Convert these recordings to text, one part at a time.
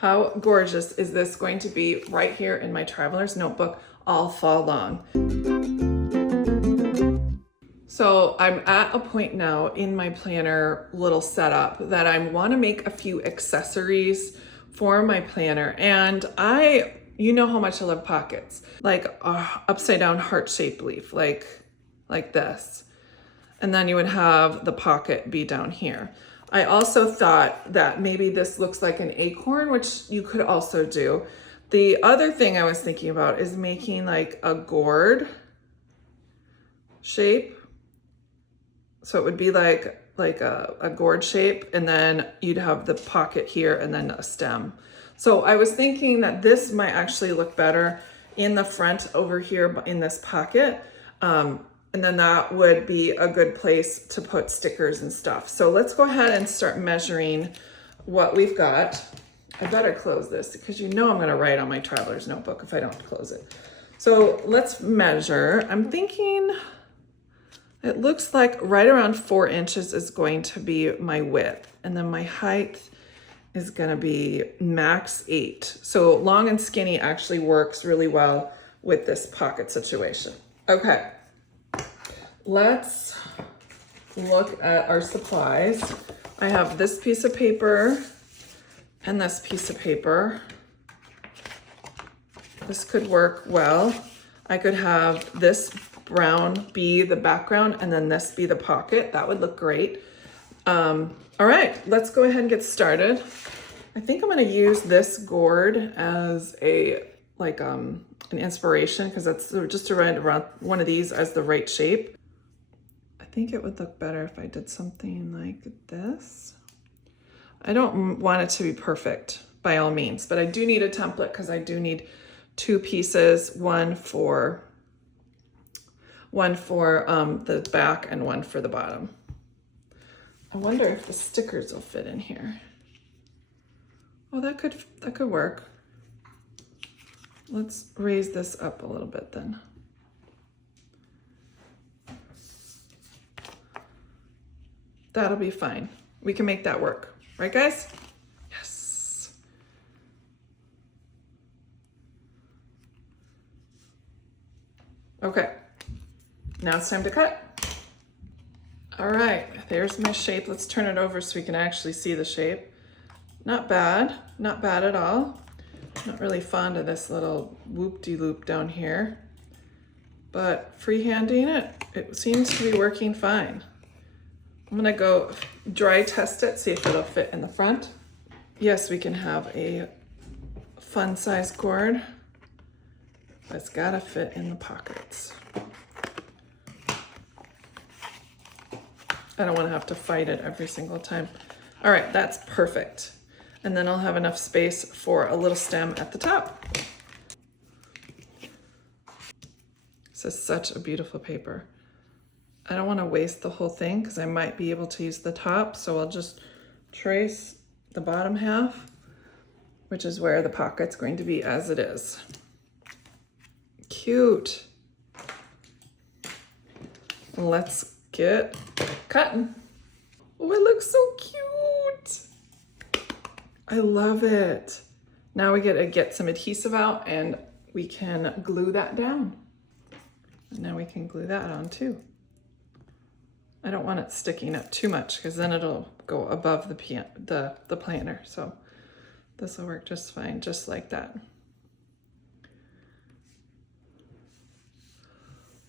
How gorgeous is this going to be right here in my traveler's notebook all fall long? So I'm at a point now in my planner little setup that I want to make a few accessories for my planner. And you know how much I love pockets, like a upside down heart-shaped leaf, like this. And then you would have the pocket be down here. I also thought that maybe this looks like an acorn, which you could also do. The other thing I was thinking about is making like a gourd shape. So it would be like a gourd shape, and then you'd have the pocket here and then a stem. So I was thinking that this might actually look better in the front over here in this pocket. And then that would be a good place to put stickers and stuff. So let's go ahead and start measuring what we've got. I better close this because you know I'm gonna write on my traveler's notebook if I don't close it. So let's measure. I'm thinking it looks like right around 4 inches is going to be my width. And then my height is gonna be max 8. So long and skinny actually works really well with this pocket situation. Okay. Let's look at our supplies. I have this piece of paper and this piece of paper. This could work well. I could have this brown be the background and then this be the pocket. That would look great. All right, let's go ahead and get started. I think I'm gonna use this gourd as an inspiration because that's just to write around one of these as the right shape. I think it would look better if I did something like this. I don't want it to be perfect by all means, but I do need a template because I do need 2 pieces, one for the back and one for the bottom. I wonder if the stickers will fit in here. Oh, that could work. Let's raise this up a little bit then. That'll be fine. We can make that work. Right, guys? Yes. Okay. Now it's time to cut. All right, there's my shape. Let's turn it over so we can actually see the shape. Not bad at all. Not really fond of this little whoop-de-loop down here, but freehanding it seems to be working fine. I'm gonna go dry test it, see if it'll fit in the front. Yes, we can have a fun size gourd, but it's gotta fit in the pockets. I don't wanna have to fight it every single time. All right, that's perfect. And then I'll have enough space for a little stem at the top. This is such a beautiful paper. I don't want to waste the whole thing because I might be able to use the top, so I'll just trace the bottom half, which is where the pocket's going to be as it is. Cute. Let's get cutting. Oh, it looks so cute. I love it. Now we get to get some adhesive out and we can glue that down. And now we can glue that on too. I don't want it sticking up too much because then it'll go above the planner. So this will work just fine, just like that.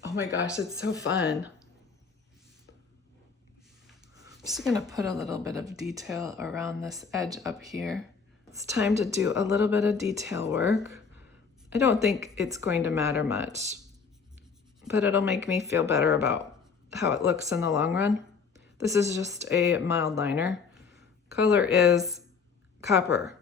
Oh my gosh, it's so fun. I'm just gonna put a little bit of detail around this edge up here. It's time to do a little bit of detail work. I don't think it's going to matter much, but it'll make me feel better about how it looks in the long run. This is just a mild liner. Color is copper.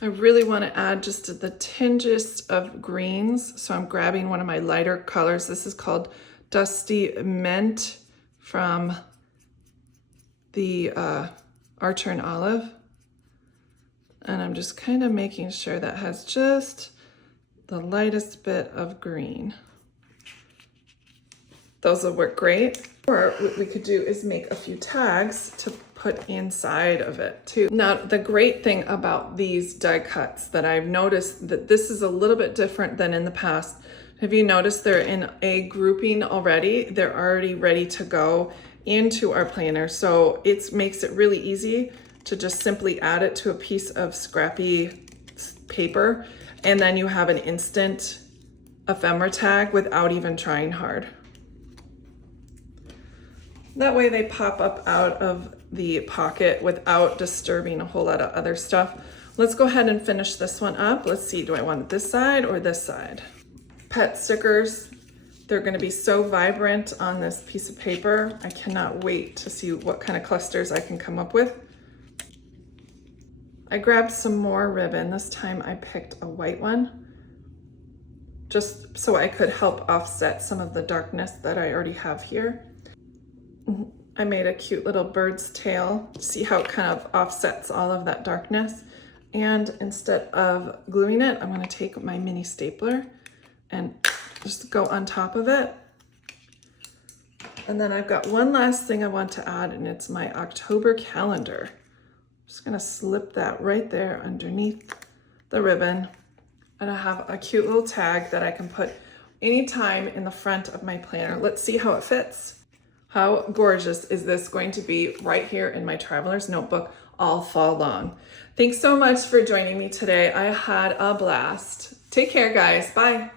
I really want to add just the tinges of greens, so I'm grabbing one of my lighter colors. This is called Dusty Mint from the Archer and Olive. And I'm just kind of making sure that has just the lightest bit of green. Those will work great. Or what we could do is make a few tags to put inside of it too. Now, the great thing about these die cuts that I've noticed that this is a little bit different than in the past. Have you noticed they're in a grouping already? They're already ready to go into our planner. So it makes it really easy to just simply add it to a piece of scrappy paper, and then you have an instant ephemera tag without even trying hard. That way they pop up out of the pocket without disturbing a whole lot of other stuff. Let's go ahead and finish this one up. Let's see, do I want this side or this side? Pet stickers, they're gonna be so vibrant on this piece of paper. I cannot wait to see what kind of clusters I can come up with. I grabbed some more ribbon. This time I picked a white one, just so I could help offset some of the darkness that I already have here. I made a cute little bird's tail. See how it kind of offsets all of that darkness. And instead of gluing it, I'm gonna take my mini stapler and just go on top of it. And then I've got one last thing I want to add, and it's my October calendar. I'm just gonna slip that right there underneath the ribbon. And I have a cute little tag that I can put anytime in the front of my planner. Let's see how it fits. How gorgeous is this going to be right here in my traveler's notebook all fall long? Thanks so much for joining me today. I had a blast. Take care, guys. Bye.